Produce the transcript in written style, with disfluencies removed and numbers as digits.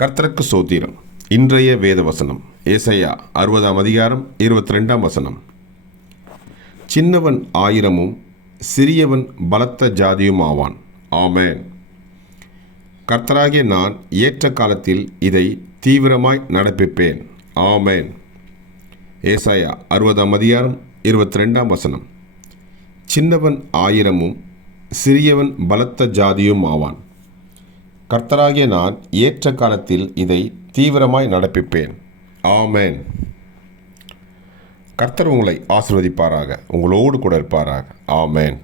கர்த்தருக்கு ஸ்தோத்திரம். இன்றைய வேத வசனம் ஏசாயா 60ஆம் அதிகாரம் 22ஆம் வசனம். சின்னவன் ஆயிரமும் சிறியவன் பலத்த ஜாதியும் ஆவான். ஆமென். கர்த்தராகிய நான் ஏற்ற காலத்தில் இதை தீவிரமாய் நடப்பிப்பேன். ஆமென். ஏசாயா 60ஆம் அதிகாரம் 22ஆம் வசனம். சின்னவன் ஆயிரமும் சிறியவன் பலத்த ஜாதியும் ஆவான். கர்த்தராகிய நான் ஏற்ற காலத்தில் இதை தீவிரமாய் நடப்பிப்பேன். ஆமென். கர்த்தர் உங்களை ஆசீர்வதிப்பாராக, உங்களோடு கூட இருப்பாராக. ஆமென்.